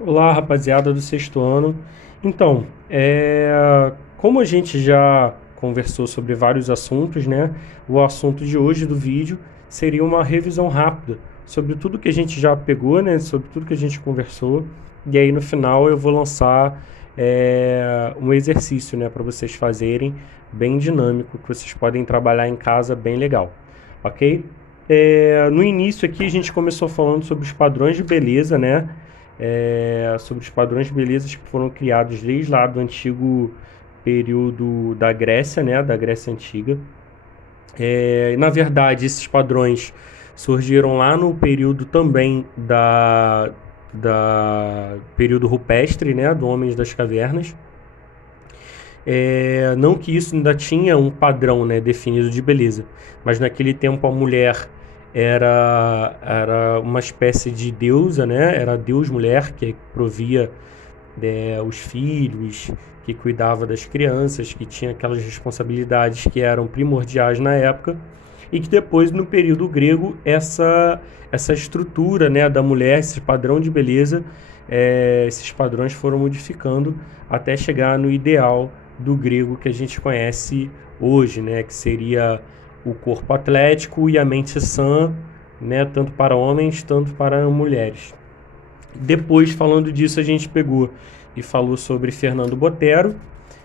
Olá, rapaziada do sexto ano. Então, como a gente já conversou sobre vários assuntos, né? O assunto de hoje do vídeo seria uma revisão rápida sobre tudo que a gente já pegou, né? Sobre tudo que a gente conversou. E aí no final eu vou lançar um exercício, né? Para vocês fazerem, bem dinâmico, que vocês podem trabalhar em casa bem legal, ok? No início aqui a gente começou falando sobre os padrões de beleza, né? Sobre os padrões de beleza que foram criados desde lá do antigo período da Grécia, né, da Grécia Antiga. E, na verdade, esses padrões surgiram lá no período também da período rupestre, né, do Homens das Cavernas. Não que isso ainda tinha um padrão, né, definido de beleza, mas naquele tempo a mulher era uma espécie de deusa, né? Era a Deus-mulher que provia os filhos, que cuidava das crianças, que tinha aquelas responsabilidades que eram primordiais na época, e que depois, no período grego, essa estrutura, né, da mulher, esse padrão de beleza, esses padrões foram modificando até chegar no ideal do grego que a gente conhece hoje, né, que seria o corpo atlético e a mente sã, né, tanto para homens, tanto para mulheres. Depois, falando disso, a gente pegou e falou sobre Fernando Botero,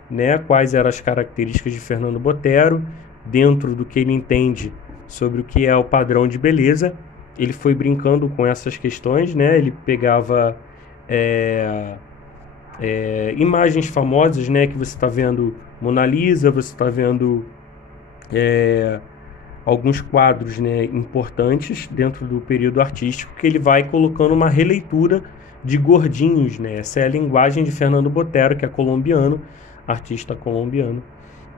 né? Quais eram as características de Fernando Botero, dentro do que ele entende sobre o que é o padrão de beleza. Ele foi brincando com essas questões, né? Ele pegava imagens famosas, né? Que você está vendo Mona Lisa, você está vendo alguns quadros, né, importantes dentro do período artístico, que ele vai colocando uma releitura de gordinhos, né? Essa é a linguagem de Fernando Botero, que é colombiano, artista colombiano,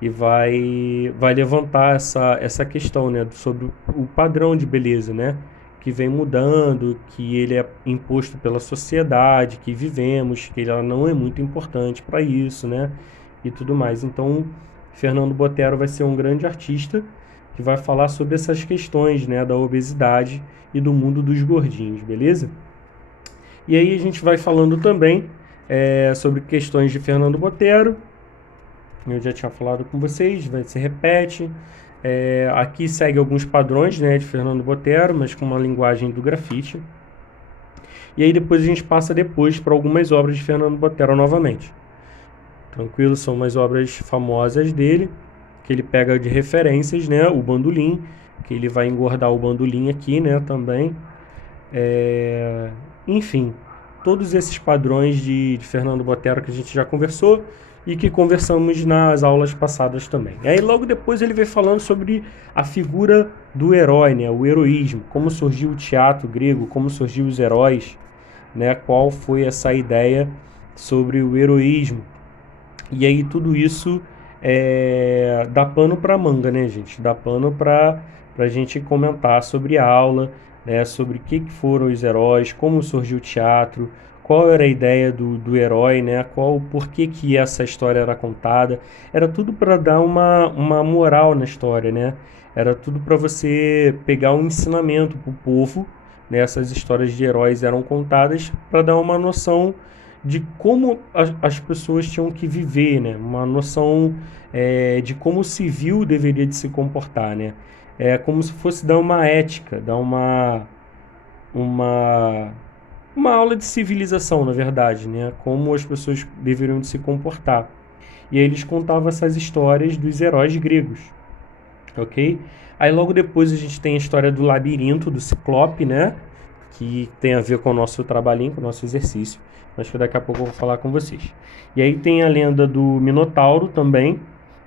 e vai levantar essa questão, né, sobre o padrão de beleza, né, que vem mudando, que ele é imposto pela sociedade que vivemos, que ela não é muito importante para isso, né, e tudo mais. Então, Fernando Botero vai ser um grande artista que vai falar sobre essas questões, né, da obesidade e do mundo dos gordinhos, beleza? E aí a gente vai falando também sobre questões de Fernando Botero. Eu já tinha falado com vocês, vai se repete. Aqui segue alguns padrões, né, de Fernando Botero, mas com uma linguagem do grafite. E aí depois a gente passa para algumas obras de Fernando Botero novamente. Tranquilo, são umas obras famosas dele, que ele pega de referências, né? O bandolim, que ele vai engordar o bandolim aqui, né? Também. Enfim, todos esses padrões de Fernando Botero que a gente já conversou e que conversamos nas aulas passadas também. E aí logo depois ele vem falando sobre a figura do herói, né? O heroísmo, como surgiu o teatro grego, como surgiu os heróis, né? Qual foi essa ideia sobre o heroísmo. E aí tudo isso dá pano para manga, né, gente? Dá pano para a gente comentar sobre a aula, né? Sobre o que foram os heróis, como surgiu o teatro, qual era a ideia do herói, né? Por que essa história era contada. Era tudo para dar uma moral na história, né? Era tudo para você pegar um ensinamento para o povo, né? Essas histórias de heróis eram contadas para dar uma noção de como as pessoas tinham que viver, né? Uma noção de como o civil deveria de se comportar, né? É como se fosse dar uma ética, dar uma, uma aula de civilização, na verdade, né? Como as pessoas deveriam de se comportar. E aí eles contavam essas histórias dos heróis gregos, ok? Aí logo depois a gente tem a história do labirinto, do Ciclope, né? Que tem a ver com o nosso trabalhinho, com o nosso exercício, mas que daqui a pouco eu vou falar com vocês. E aí tem a lenda do Minotauro também,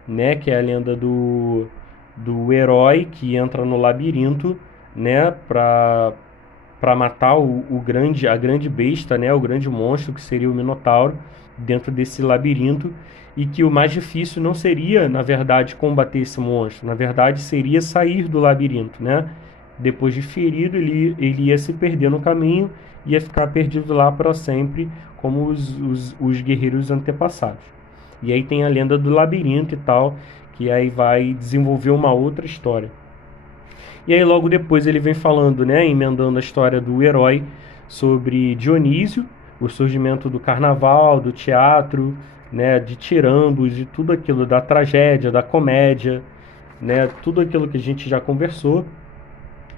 né? Que é a lenda do herói que entra no labirinto, né? Para matar a grande besta, né? O grande monstro que seria o Minotauro dentro desse labirinto, e que o mais difícil não seria, na verdade, combater esse monstro, na verdade seria sair do labirinto, né? Depois de ferido, ele ia se perder no caminho, ia ficar perdido lá para sempre, como os guerreiros antepassados. E aí tem a lenda do labirinto e tal, que aí vai desenvolver uma outra história. E aí logo depois ele vem falando, né, emendando a história do herói sobre Dionísio, o surgimento do carnaval, do teatro, né, de tirambos, de tudo aquilo, da tragédia, da comédia, né, tudo aquilo que a gente já conversou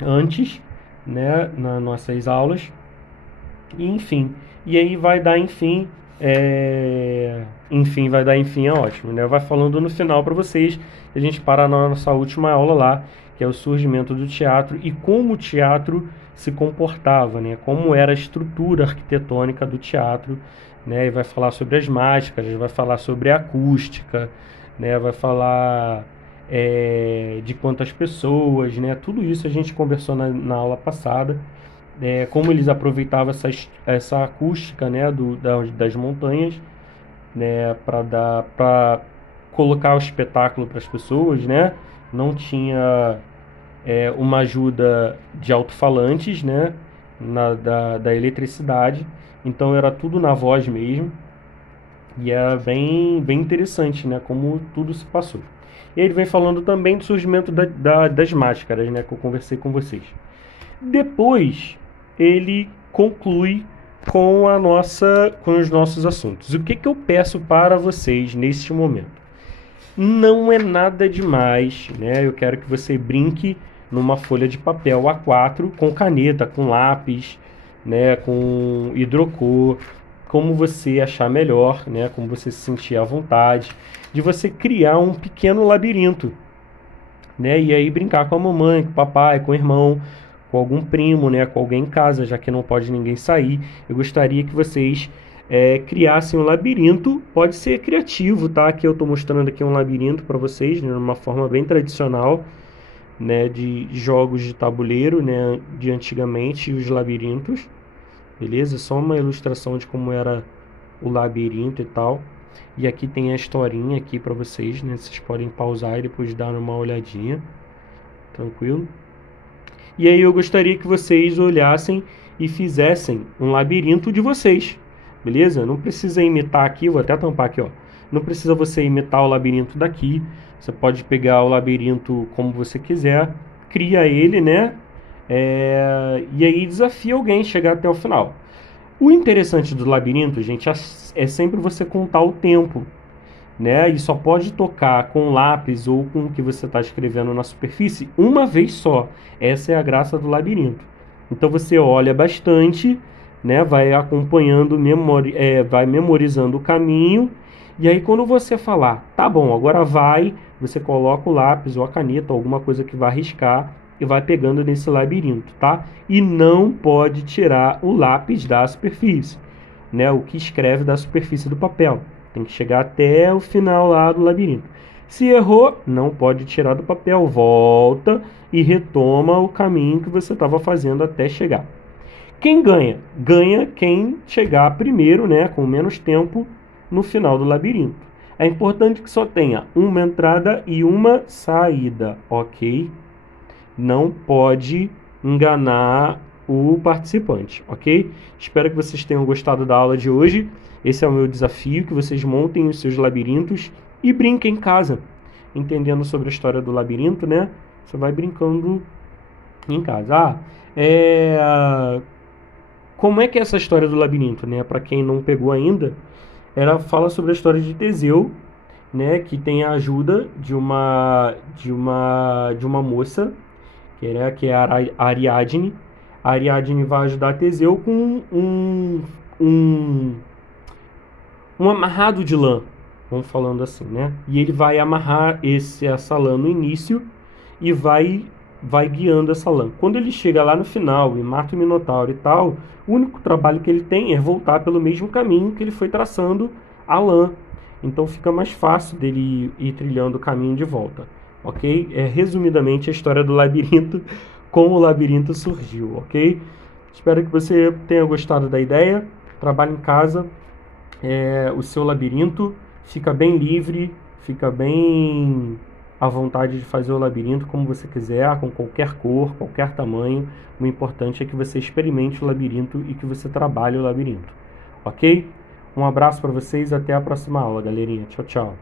antes, né, nas nossas aulas, e enfim. E aí vai dar enfim, vai dar enfim, é ótimo, né? Vai falando no final para vocês, a gente para na nossa última aula lá, que é o surgimento do teatro e como o teatro se comportava, né? Como era a estrutura arquitetônica do teatro, né? E vai falar sobre as máscaras, vai falar sobre a acústica, né? Vai falar de quantas pessoas, né? Tudo isso a gente conversou na aula passada, como eles aproveitavam essa acústica, né? Das montanhas, né? Para colocar o espetáculo para as pessoas, né? Não tinha uma ajuda de alto-falantes, né? Da eletricidade, então era tudo na voz mesmo. E é bem interessante, né? Como tudo se passou. E ele vem falando também do surgimento das máscaras, né? Que eu conversei com vocês. Depois, ele conclui com os nossos assuntos. O que eu peço para vocês neste momento? Não é nada demais, né? Eu quero que você brinque numa folha de papel A4 com caneta, com lápis, né? Com hidrocor, como você achar melhor, né? Como você se sentir à vontade, de você criar um pequeno labirinto, né? E aí brincar com a mamãe, com o papai, com o irmão, com algum primo, né? Com alguém em casa, já que não pode ninguém sair. Eu gostaria que vocês criassem um labirinto. Pode ser criativo, tá? Aqui eu estou mostrando aqui um labirinto para vocês, né? De uma forma bem tradicional, né? De jogos de tabuleiro, né? De antigamente, os labirintos. Beleza? Só uma ilustração de como era o labirinto e tal. E aqui tem a historinha aqui para vocês, né? Vocês podem pausar e depois dar uma olhadinha. Tranquilo? E aí eu gostaria que vocês olhassem e fizessem um labirinto de vocês. Beleza? Não precisa imitar aqui, vou até tampar aqui, ó. Não precisa você imitar o labirinto daqui. Você pode pegar o labirinto como você quiser, cria ele, né? E aí desafia alguém a chegar até o final. O interessante do labirinto, gente, é sempre você contar o tempo, né? E só pode tocar com lápis ou com o que você está escrevendo na superfície uma vez só. Essa é a graça do labirinto. Então você olha bastante, né? Vai acompanhando, vai memorizando o caminho. E aí quando você falar, tá bom, agora vai, você coloca o lápis ou a caneta, alguma coisa que vai riscar e vai pegando nesse labirinto, tá? E não pode tirar o lápis da superfície, né? O que escreve da superfície do papel. Tem que chegar até o final lá do labirinto. Se errou, não pode tirar do papel, volta e retoma o caminho que você estava fazendo até chegar. Quem ganha? Ganha quem chegar primeiro, né? Com menos tempo no final do labirinto. É importante que só tenha uma entrada e uma saída, ok? Não pode enganar o participante, ok? Espero que vocês tenham gostado da aula de hoje. Esse é o meu desafio, que vocês montem os seus labirintos e brinquem em casa. Entendendo sobre a história do labirinto, né? Você vai brincando em casa. Como é que é essa história do labirinto, né? Para quem não pegou ainda, fala sobre a história de Teseu, né? Que tem a ajuda de uma moça, que é a Ariadne. A Ariadne vai ajudar Teseu com um amarrado de lã, vamos falando assim, né? E ele vai amarrar essa lã no início e vai guiando essa lã. Quando ele chega lá no final e mata o Minotauro e tal, o único trabalho que ele tem é voltar pelo mesmo caminho que ele foi traçando a lã. Então fica mais fácil dele ir trilhando o caminho de volta, ok? Resumidamente a história do labirinto, como o labirinto surgiu, ok? Espero que você tenha gostado da ideia. Trabalhe em casa. O seu labirinto fica bem livre, fica bem à vontade de fazer o labirinto como você quiser, com qualquer cor, qualquer tamanho. O importante é que você experimente o labirinto e que você trabalhe o labirinto, ok? Um abraço para vocês, até a próxima aula, galerinha. Tchau, tchau.